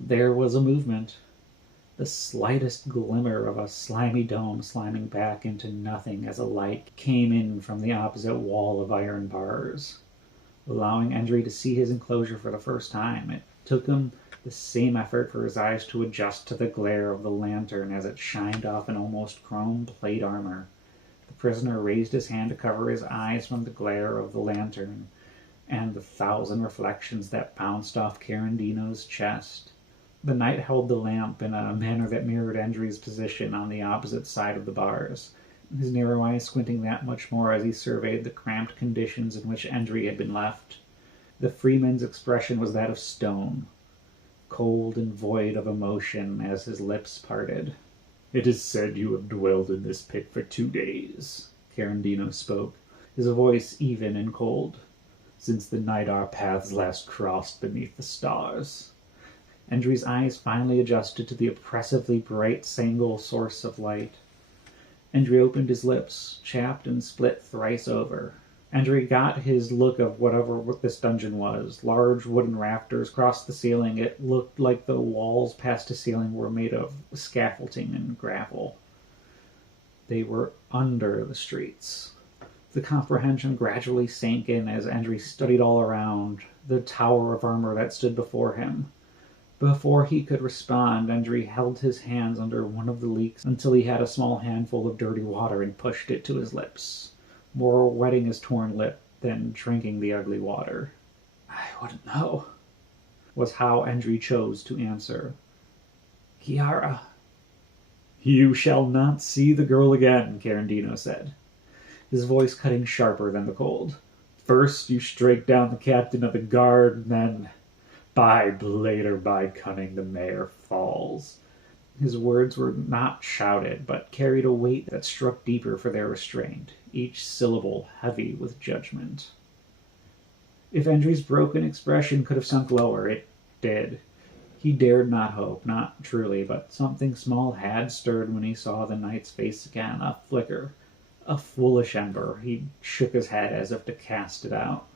There was a movement, the slightest glimmer of a slimy dome sliming back into nothing as a light came in from the opposite wall of iron bars, allowing Endry to see his enclosure for the first time. It took him the same effort for his eyes to adjust to the glare of the lantern as it shined off an almost chrome plate armor. The prisoner raised his hand to cover his eyes from the glare of the lantern and the thousand reflections that bounced off Carandino's chest. The knight held the lamp in a manner that mirrored Endry's position on the opposite side of the bars, his narrow eyes squinting that much more as he surveyed the cramped conditions in which Endry had been left. The freeman's expression was that of stone, cold and void of emotion as his lips parted. "It is said you have dwelled in this pit for 2 days," Carandino spoke, his voice even and cold, "since the night our paths last crossed beneath the stars." Endry's eyes finally adjusted to the oppressively bright single source of light. Endry opened his lips, chapped and split thrice over. Endry got his look of whatever this dungeon was. Large wooden rafters crossed the ceiling. It looked like the walls past the ceiling were made of scaffolding and gravel. They were under the streets. The comprehension gradually sank in as Endry studied all around the tower of armor that stood before him. Before he could respond, Endry held his hands under one of the leaks until he had a small handful of dirty water and pushed it to his lips, more wetting his torn lip than drinking the ugly water. "I wouldn't know," was how Endry chose to answer. "Kiara." "You shall not see the girl again," Carandino said, his voice cutting sharper than the cold. "First you strike down the captain of the guard, and then, by blade or by cunning, the mayor falls." His words were not shouted, but carried a weight that struck deeper for their restraint, each syllable heavy with judgment. If Endry's broken expression could have sunk lower, it did. He dared not hope, not truly, but something small had stirred when he saw the knight's face again, a flicker, a foolish ember. He shook his head as if to cast it out.